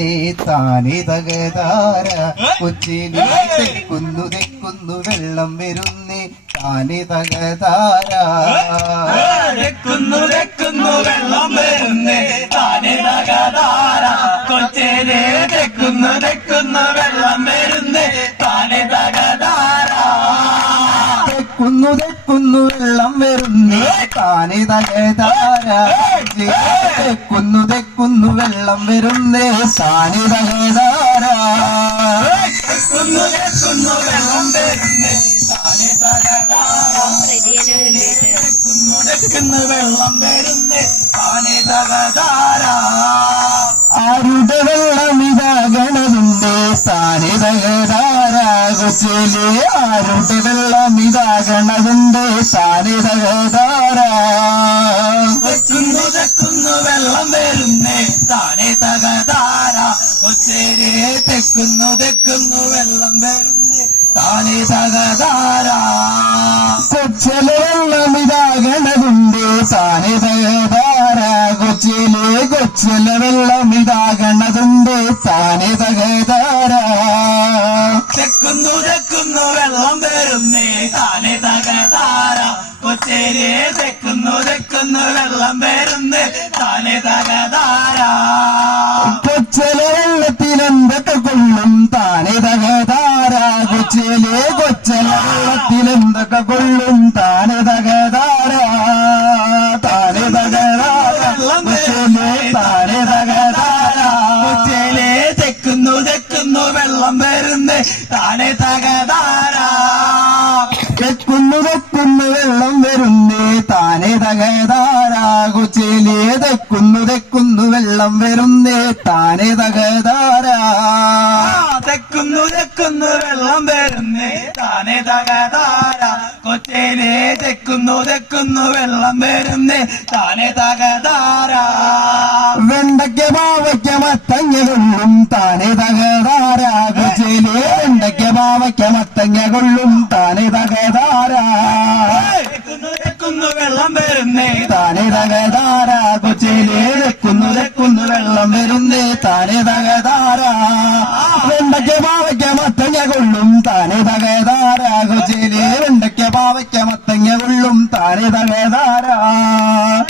വരുന്നേ താനെ തകതാര കൊച്ചിയിലെ തെക്കുന്നു തെക്കുന്നു വെള്ളം വരുന്നേ താനെ തകതാര തെക്കുന്നു തെക്കുന്നു വെള്ളം വരുന്നേ താനെ തകതാര കൊച്ചിയിലെ തെക്കുന്നു തെക്കുന്നു വെള്ളം വരുന്നേ താനെ തകതാര തെക്കുന്നു തെക്കുന്നു വെള്ളം വരുന്നേ താനെ തകതാര തെക്കുന്നു തെക്കുന്നു വെള്ളം വരുന്നേ താനെ തകതാര തെക്കുന്നു തെക്കുന്നു വെള്ളം വരുന്നേ താനെ തകതാര തെക്കുന്നു തെക്കുന്നു വെള്ളം വരുന്നേ താനെ തകതാര ആരുടെ വെള്ളമിതാകണതുണ്ട് താനെ തകതാര കൊച്ചിയിലെ ആരുടെ വെള്ളമിതാകണതുണ്ട് താനെ തകതാര തെക്കുന്നു തെക്കുന്നു വെള്ളം വരുന്നേ താനെ തകതാര കൊച്ചേരെ തെക്കുന്നു തെക്കുന്നു വെള്ളം വരുന്നേ താനെ തകതാര കൊച്ചിലെ വെള്ളമിതാകണതുണ്ട് താനെ തകതാര കൊച്ചിയിലെ കൊച്ചിലെ വെള്ളമിതാകണതുണ്ട് താനെ തകതാര തെക്കുന്നു തെക്കുന്നു വെള്ളം വരുന്നേ താനെ തകതാര കൊച്ചേരെ തെക്കുന്നു തെക്കുന്നു വെള്ളം വരുന്നേ താനെ തകതാര കൊച്ചിലെ വെള്ളത്തിലെന്തൊക്കെ കൊള്ളും താനെ തകതാര കൊച്ചിയിലെ കൊച്ചിലെ വെള്ളത്തിലെന്തൊക്കെ കൊള്ളും താനെ തകതാര താനെ തകതാര കൊച്ചിയിലെ താനെ തകതാര കൊച്ചേലെ തെക്കുന്നു തെക്കുന്നു വെള്ളം വരുന്നേ താനെ തകതാര തെക്കുന്നു തെക്കുന്നു വെള്ളം വരുന്നേ താനെ തകതാര കൊച്ചിയിലെ തെക്കുന്നു തെക്കുന്നു വെള്ളം വരുന്നേ താനെ തകതാര തെക്കുന്നു തെക്കുന്നു വെള്ളം വരുന്നേ താനെ തകതാര കൊച്ചേലെ തെക്കുന്നു തെക്കുന്നു വെള്ളം വരുന്നേ താനെ തകതാര വെണ്ടയ്ക്ക പാവയ്ക്ക മത്തങ്ങ കൊള്ളും താനെ തകതാര കൊച്ചിയിലെ വെണ്ടയ്ക്ക പാവയ്ക്ക മത്തങ്ങ കൊള്ളും താനെ തകതാര തെക്കുന്നു തെക്കുന്നു വെള്ളം വരുന്നേ താനെ തകതാര കൊച്ചിയിലെ തെക്കുന്നു തെക്കുന്നു വെള്ളം വരുന്നേ താനെ തകതാര വെണ്ടയ്ക്ക പാവയ്ക്ക മത്തങ്ങ കൊള്ളും താനെ തകതാര കൊച്ചിയിലെ വെണ്ടയ്ക്ക പാവയ്ക്ക മത്തങ്ങ കൊള്ളും താനെ തകതാര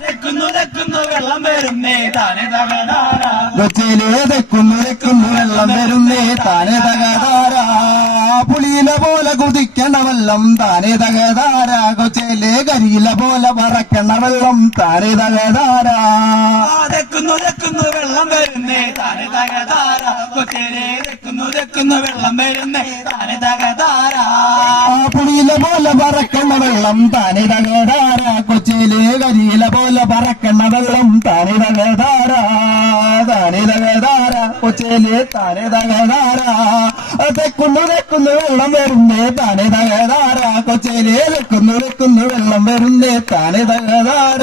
തെക്കുന്നു തെക്കുന്നു വെള്ളം വരുന്നേ താനെ തകതാര കൊച്ചിയിലെ തെക്കുന്നു തെക്കുന്നു വെള്ളം വരുന്നേ താനെ തകതാര പുളിയില പോലെ കുതിക്കണ വെള്ളം താനെ തകതാര കൊച്ചിയിലെ കരിയില പോലെ പറക്കണ വെള്ളം താനെ തകതാര തെക്കുന്നു തെക്കുന്നു വെള്ളം വരുന്നേ താനെ തകതാര കൊച്ചേരെ തെക്കുന്നു തെക്കുന്നു വെള്ളം വരുന്നേ താനെ തകതാര പുളിയില പോലെ പറക്കണ വെള്ളം താനെ തകതാര കൊച്ചിയിലെ കരിയില പോലെ പറക്കണ വെള്ളം താനെ തകതാര താനെ തകതാര കൊച്ചിയിലെ താനെ തകതാര തെക്കുന്നു തെക്കുന്നു വെള്ളം വരുന്നേ താനെ തകതാര കൊച്ചിയിലെ തെക്കുന്നു തെക്കുന്നു വെള്ളം വരുന്നേ താനെ തകതാര